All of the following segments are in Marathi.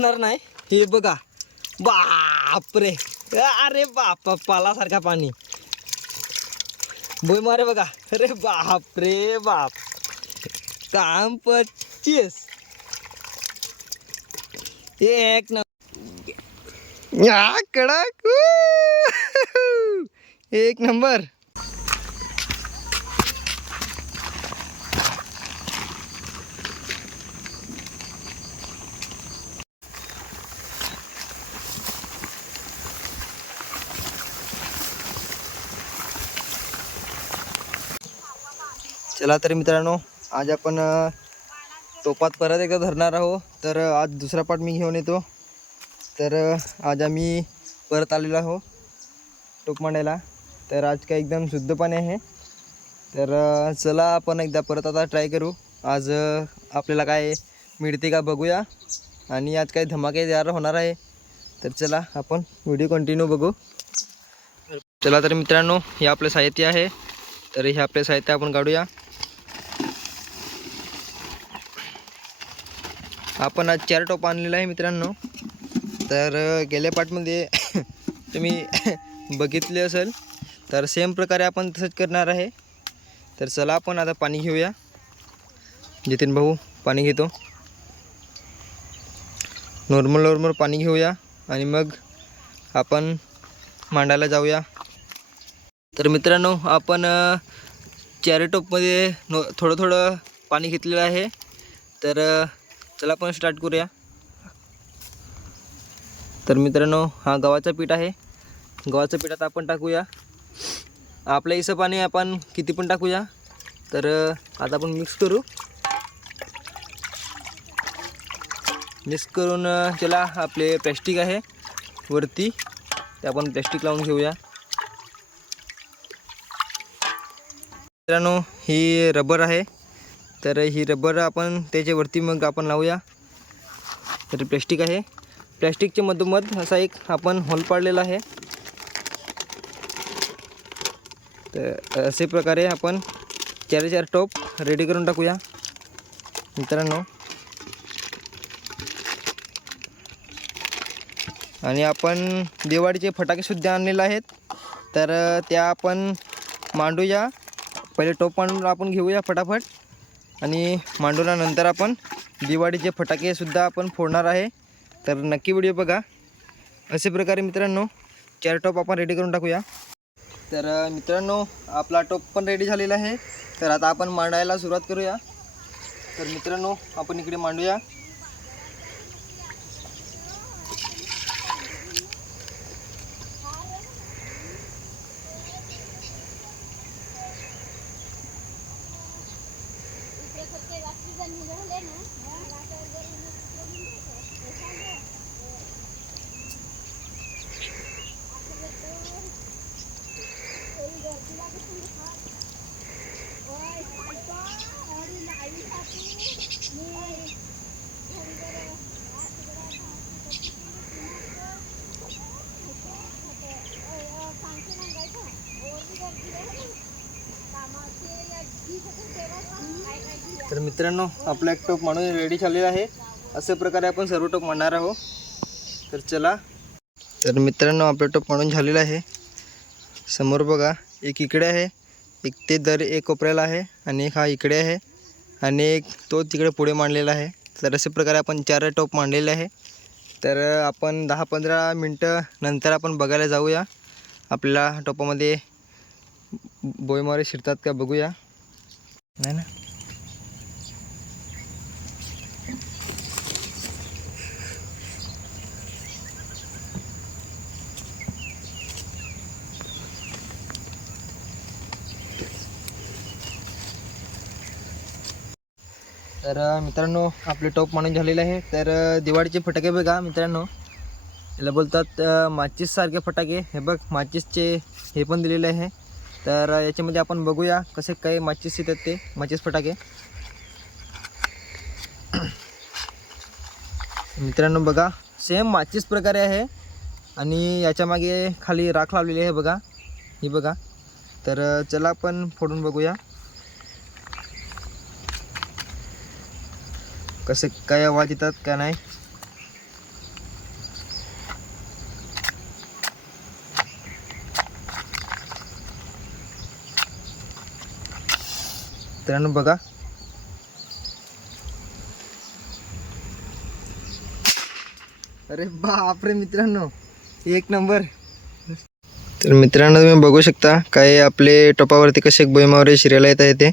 नाही. हे बघा. बापरे. अरे बाप पालासारखा पाणी. बोय मारे बघा. अरे बाप रे बाप. काम पच्चीस. एक नंबर या कडक. एक नंबर. चला तर मित्रांनो आज आपण टोपात परत एकदा धरणार आहोत तर आज दुसरा पाठ मी घेऊन येतो. तर आज आम्ही परत आलेलो आहो टोकमंडायला. तर आज काय एकदम शुद्ध पाणी आहे. तर चला आपण एकदा परत आता ट्राय करू. आज आपल्याला काय मिळते का बघूया. आणि आज काही धमाके तयार होणार आहे. तर चला आपण व्हिडिओ कंटिन्यू बघू. चला तर मित्रांनो हे आपलं साहित्य आहे. तर हे आपले साहित्य आपण काढूया. आपण आज चार टोप आणलेला आहे मित्रांनो. तर गेल्या पार्टमध्ये तुम्ही बघितले असेल तर सेम प्रकारे आपण तसंच करणार आहे. तर चला आपण आता पाणी घेऊया. जितीन भाऊ पाणी घेतो. नॉर्मल नॉर्मल पाणी घेऊया आणि मग आपण मांडायला जाऊया. तर मित्रांनो आपण अ, चारी टोपमध्ये नो थोडं थोडं पाणी घेतलेलं आहे. तर चला आपण स्टार्ट करूया. तर मित्रांनो हा गव्हाचं पीठ आहे. गव्हाचं पीठ आता आपण टाकूया. आपल्या हिशोबाने आपण किती पण टाकूया. तर आता आपण मिक्स करू. मिक्स करून त्याला आपले प्लॅस्टिक आहे. वरती ते आपण प्लॅस्टिक लावून घेऊया. मित्रांनो ही रबर आहे. तर ही रबर आपण त्याच्यावरती मग आपण लावूया. तर प्लॅस्टिक आहे. प्लॅस्टिकच्या मधोमध असा एक आपण होल पाडलेला आहे. तर असे प्रकारे आपण चार चार टोप रेडी करून टाकूया. मित्रांनो. आणि आपण दिवाळीचे फटाकेसुद्धा आणलेले आहेत. तर त्या आपण मांडूया. पहिले टोप मांडून आपण घेऊया फटाफट. आणि मांडवल्यानंतर आपण दिवाळीचे फटाकेसुद्धा आपण फोडणार आहे. तर नक्की व्हिडिओ बघा. असे प्रकारे मित्रांनो चार टोप आपण रेडी करून टाकूया. तर मित्रांनो आपला टोप पण रेडी झालेला आहे. तर आता आपण मांडायला सुरुवात करूया. तर मित्रांनो आपण इकडे मांडूया. मित्रांनो आपला एक टोप मांडून रेडी झालेला आहे. अशा प्रकारे आपण सर्व टोप मांडणार आहोत. तर चला. तर मित्रांनो आपला टोप मांडून झालेला आहे. समोर बघा एक इकडे आहे एक ते दर एक कोपऱ्याला आहे आणि एक हा इकडे आहे आणि एक तो तिकडे पुढे मांडलेला आहे. तर अशा प्रकारे आपण चार टोप मांडलेले आहे. तर आपण दहा पंधरा मिनटं नंतर आपण बघायला जाऊया. आपल्याला टोपामध्ये बोईमारे शिरतात का बघूया. नाही ना? तर मित्रांनो आपले टॉप म्हणून झालेले आहे. तर दिवाळीचे फटाके बघा मित्रांनो. याला बोलतात माचीससारखे फटाके. हे बघ माचीसचे हे पण दिलेले आहे. तर याच्यामध्ये आपण बघूया कसे काय माचीस येतात ते माचीस फटाके. मित्रांनो बघा सेम माचीस प्रकारे आहे. आणि याच्यामागे खाली राख लावलेली आहे बघा. ही बघा. तर चला आपण फोडून बघूया. कसे काय आवाज येतात का नाही? मित्रांनो बघा. अरे बापरे मित्रांनो एक नंबर. तर मित्रांनो तुम्ही बघू शकता काय आपले टोपावरती कसे बैमावरे शिरायला येता येते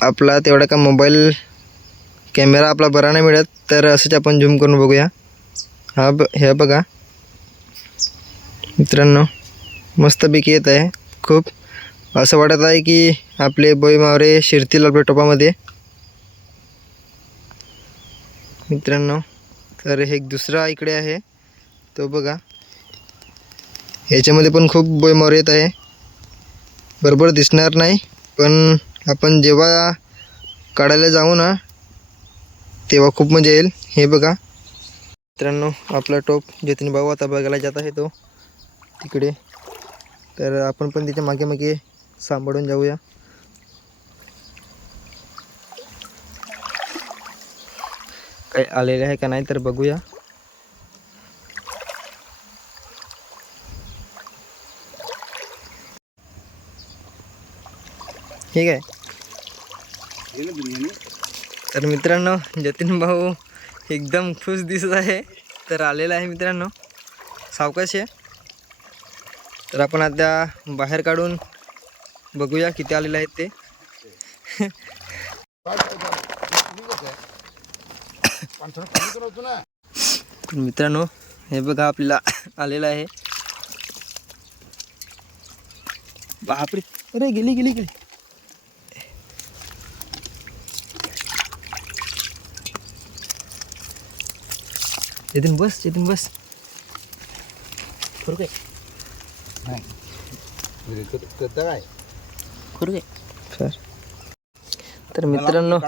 आपला तेवढा का मोबाईल कॅमेरा आपला बरा नाही मिळत तर असंच आपण झूम करून बघूया. हा ब ह्या बघा. मित्रांनो मस्तपैकी येत आहे खूप. असं वाटत आहे की आपले भुईमावरे शिरतील आपल्या टोपामध्ये. मित्रांनो तर हे एक दुसरा इकडे आहे तो बघा. ह्याच्यामध्ये पण खूप भुईमावरे येत आहे. बरोबर दिसणार नाही पण आपण जेव्हा काढायला जाऊ ना तेव्हा खूप मजा येईल. हे बघा. मित्रांनो आपला टोप जतीन भाऊ आता बघायला जात आहे तो. तिकडे. तर आपण पण त्याच्यामागे मागे सांभाळून जाऊया. काही आलेले आहे का नाही तर बघूया. ठीक आहे तर मित्रांनो जतीन भाऊ एकदम खुश दिसत आहे. तर आलेला आहे मित्रांनो सावकाश आहे. तर आपण आता बाहेर काढून बघूया किती आलेलं आहे ते. मित्रांनो हे बघा आपल्याला आलेलं आहे. बापरे. अरे गेली गेली गेली. येतीन बस येतीन बस खुरके खुरके सर तर मित्रांनो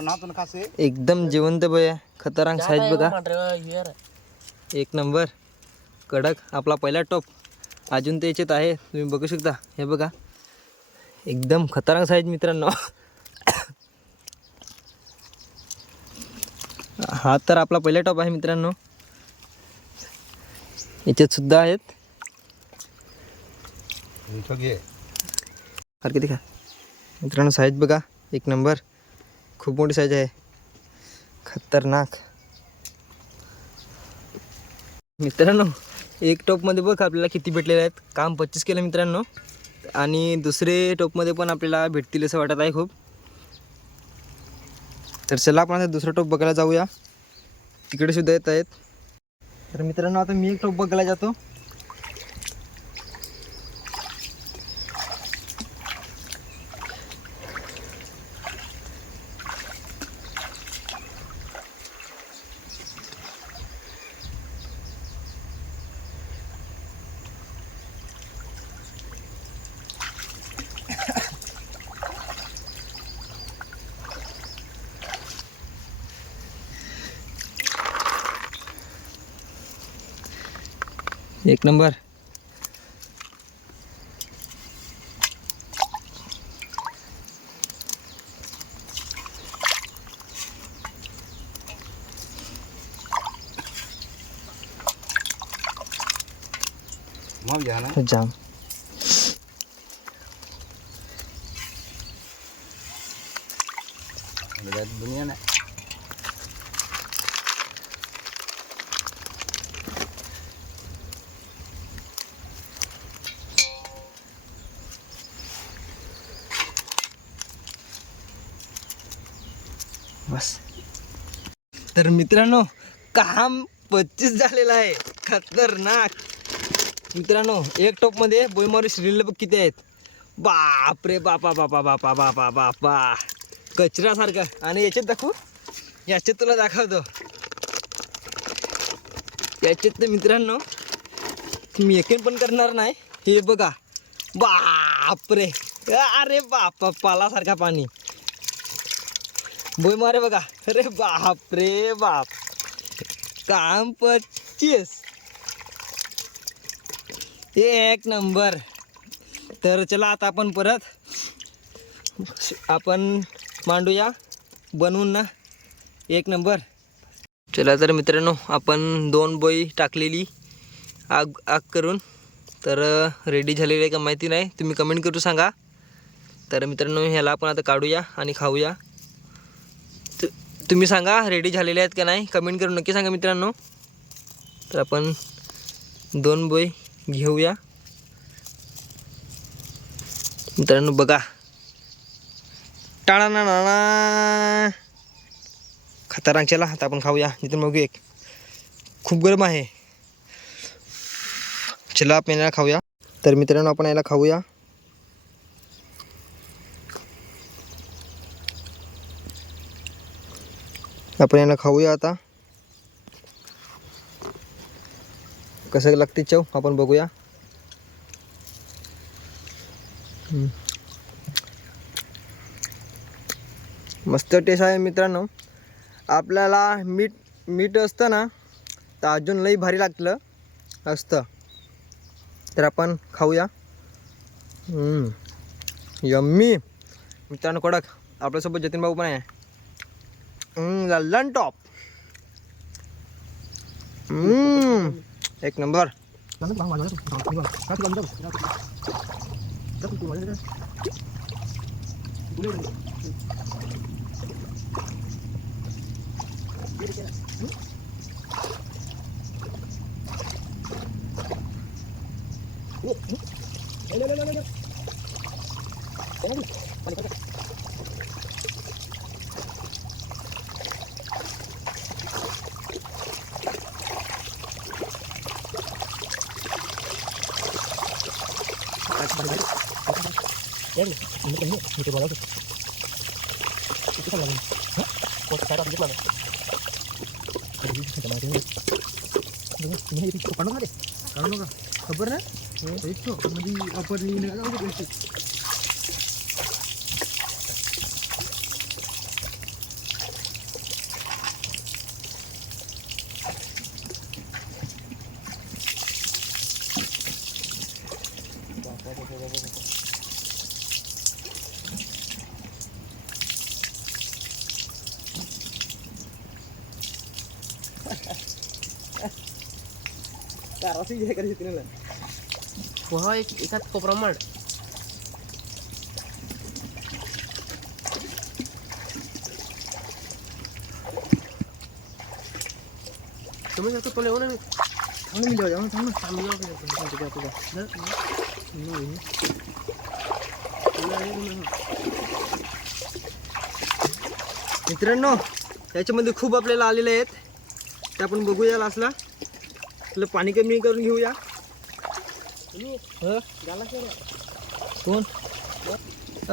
एकदम जिवंत बया खतरनाक साईज बघा. एक नंबर. कडक आपला पहिला टॉप. अजून ते याच्यात आहे तुम्ही बघू शकता. हे बघा. एकदम खतरनाक साईज मित्रांनो. हा तर आपला पहिला टॉप आहे मित्रांनो. याच्यात सुद्धा आहेत. किती का मित्रांनो साईज बघा. एक नंबर खूप मोठी साईज आहे. खतरनाक. मित्रांनो एक टोपमध्ये बघ आपल्याला किती भेटलेले आहेत. काम पच्चीस केलं मित्रांनो. आणि दुसरे टोपमध्ये पण आपल्याला भेटतील असं वाटत आहे खूप. तर चला आपण आता दुसरं टोप बघायला जाऊया. तिकडे सुद्धा येत आहेत. तर मित्रांनो आता मी एक टोप बघायला जातो. एक नंबर. जाम दुनिया नाही बस तर मित्रांनो काम पच्चीस झालेलं आहे. खतरनाक. मित्रांनो एक टोपमध्ये बोईमारी श्रील बघ किती आहेत. बाप रे बापा बापा बापा बापा बापा. कचऱ्यासारखं. आणि याच्यात दाखवू. याच्यात तुला दाखवतो. याच्यात तर मित्रांनो मी एकेन पण करणार नाही. हे बघा. बाप रे अरे बापा पालासारखा पाणी. बोय मारे बघा. अरे बाप रे बाप. काम पच्चीस. एक नंबर. तर चला आता आपण परत आपण मांडूया बनवून ना. एक नंबर. चला तर मित्रांनो आपण दोन बोई टाकलेली आग आग करून. तर रेडी झालेली आहे का माहिती नाही? तुम्ही कमेंट करू सांगा. तर मित्रांनो ह्याला आपण आता काढूया आणि खाऊया. तुम्ही सांगा रेडी झालेले आहेत का नाही? कमेंट करून नक्की सांगा मित्रांनो. तर आपण दोन बोय घेऊया. मित्रांनो बघा. टाळा ना ना खतरनाक चला आता आपण खाऊया. जिथून बघू एक. खूप गरम आहे. चला आपण याला खाऊया. तर मित्रांनो आपण याला खाऊया. आपण यांना खाऊया आता. कसं लागते चव आपण बघूया. मस्त टेस्ट आहे मित्रांनो. आपल्याला मीठ मीठ असतं ना तर अजून लई भारी लागलं. असतं तर आपण खाऊया. यम्मी. मित्रांनो कडक. आपल्यासोबत जतीन भाऊ पण आहे. लल्लन टॉप हम्म, एक number Jadi, ini ini itu bola tuh. Itu kan lagi. Hah? Kok saya tahu mana? Jadi, kita mau sini. Ini ini itu pandang ada. Kalau enggak, kabar na? Itu, mesti apa ni nak tahu tu. Wah, ikat kopromer. Kamu satu pola, mana? Mana bilau, jangan sama, sama bilau. Nah, nah. मित्रांनो याच्यामध्ये खूप आपल्याला आलेले आहेत. ते आपण बघूया लास्टला आपलं पाणी कमी करून घेऊया. हं? कोण?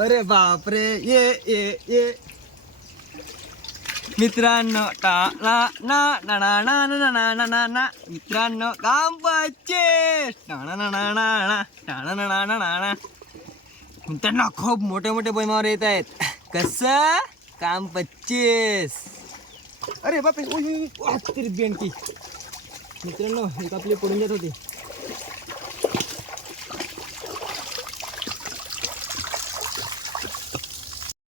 अरे बापरे ये ये ये. मित्रांनो टा ना ना ना ना ना ना ना ना ना ना मित्रांनो काम पाहिजे टाणा ना ना ना ना टाणा ना ना ना ना ना मित्रांनो खूप मोठे मोठे बैमावर येत आहेत कसं काम पच्चीस अरे बापे ओय, तरी मित्रांनो एक आपले पडून जात होते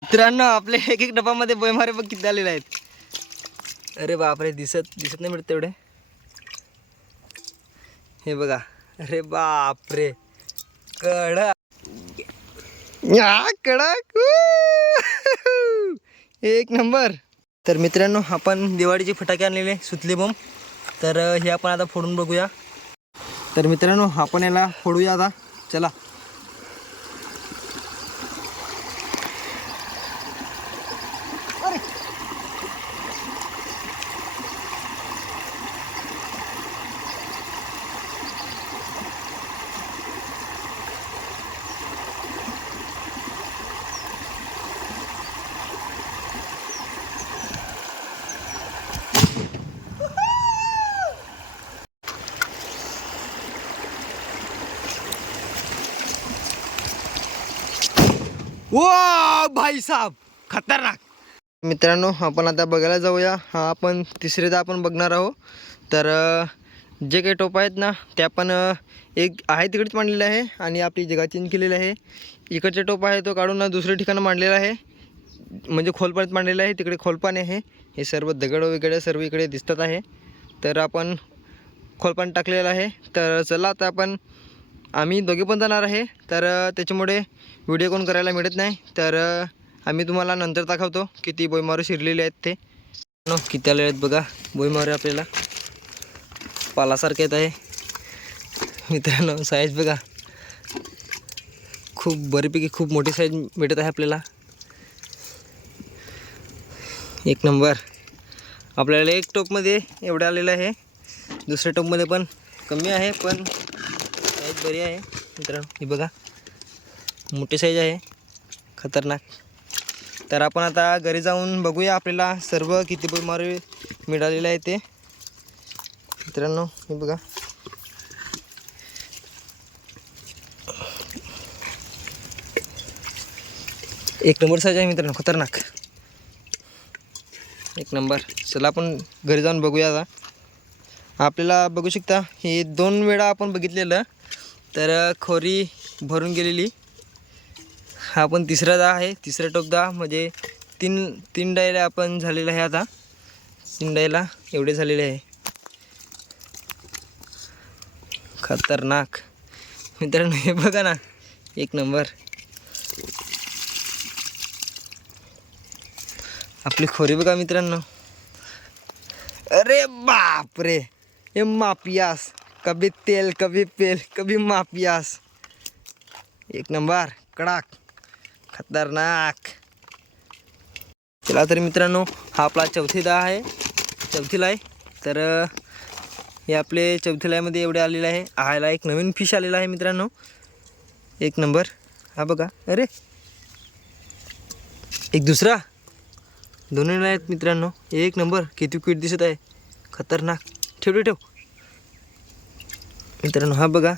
मित्रांनो आपले एक एक डब्यामध्ये बैमारे बघ किती आलेले आहेत अरे बापरे दिसत दिसत नाही मिळत तेवढे. हे बघा. अरे बापरे. कडा या कडक. एक नंबर. तर मित्रांनो आपण दिवाळीचे फटाके आणलेले सुतले बम. तर हे आपण आता फोडून बघूया. तर मित्रांनो आपण याला फोडूया आता. चला. वा भाई साहब खतरनाक. मित्रांनो आपण आता बघायला जाऊया. हा आपण तिसरीदा आपण बघणार आहोत. तर जे काही टोप आहेत ना ते आपण एक आहे तिकडेच मांडलेलं आहे आणि आपली जगा चेंज केलेली आहे. इकडचे टोप आहे तो काढून दुसऱ्या ठिकाणी मांडलेला आहे. म्हणजे खोलपाण्यात मांडलेलं आहे. तिकडे खोलपाणी आहे. हे सर्व दगड वगैरे सर्व इकडे दिसतात आहे. तर आपण खोलपान टाकलेलं आहे. तर चला आता आपण आम्ही दोघे पण जाणार आहे. तर त्याच्यामुळे व्हिडिओ कोण करायला मिळत नाही तर आम्ही तुम्हाला नंतर दाखवतो किती बोईमारू शिरलेले आहेत ते. किती आले आहेत बघा बोईमारे आपल्याला. पालासारखे येत आहे. मित्रांनो साईज बघा. खूप बरीपैकी खूप मोठी साईज भेटत आहे आपल्याला. एक नंबर. आपल्याला एक टोपमध्ये एवढं आलेलं आहे. दुसऱ्या टोपमध्ये पण कमी आहे पण साईज बरी आहे. मित्रांनो हे बघा. मोठी साईज आहे. खतरनाक. तर आपण आता घरी जाऊन बघूया आपल्याला सर्व किती बोईमारे मिळालेलं आहे ते. मित्रांनो हे बघा. एक नंबर साईज आहे मित्रांनो खतरनाक. एक नंबर. चला आपण घरी जाऊन बघूया आता. आपल्याला बघू शकता हे दोन वेळा आपण बघितलेलं. तर खोरी भरून गेलेली. हा पण तिसरा दा आहे. तिसरा टोकदा म्हणजे तीन तीन डायला आपण झालेलं आहे आता. तीन डायला एवढे झालेले आहे. खतरनाक. मित्रांनो हे बघा ना. एक नंबर. आपली खोरी बघा मित्रांनो. अरे बाप रे हे मापियास कभी तेल कभी पेल कभी मापियास एक नंबर. कडाक. खतरनाक. चला तर मित्रांनो हा आपला चौथीदा आहे. चौथीला आहे तर हे आपले चौथीलामध्ये एवढे आलेले आहे. आहायला एक नवीन फिश आलेला आहे मित्रांनो. एक नंबर. हा बघा. अरे! एक दुसरा. दोन्हीला आहेत मित्रांनो. एक नंबर. किती क्विट दिसत आहे. खतरनाक. ठेव ठेव. मित्रांनो हा बघा.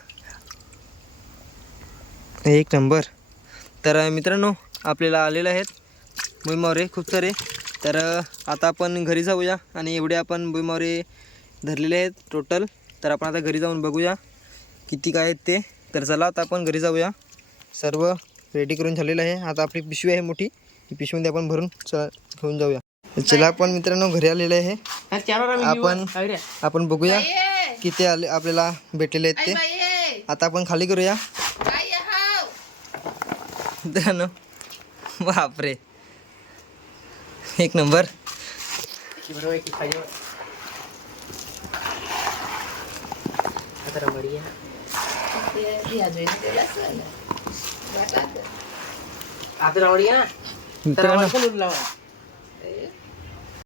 एक नंबर. तर मित्रांनो आपल्याला आलेले आहेत भुईमावरे खूप सारे. तर आता आपण घरी जाऊया आणि एवढे आपण भुईमावरे धरलेले आहेत टोटल तर आपण आता घरी जाऊन बघूया किती काय आहेत ते. तर चला आता आपण घरी जाऊया. सर्व रेडी करून झालेलं आहे. आता आपली पिशवी आहे मोठी. ही पिशवीमध्ये आपण भरून चला घेऊन जाऊया. चला आपण मित्रांनो घरी आलेले आहे. हा, आपण-? आपण बघूया किती आले आपल्याला भेटलेले आहेत ते. आता आपण खाली करूया. मित्रांनो बापरे. एक नंबर. आता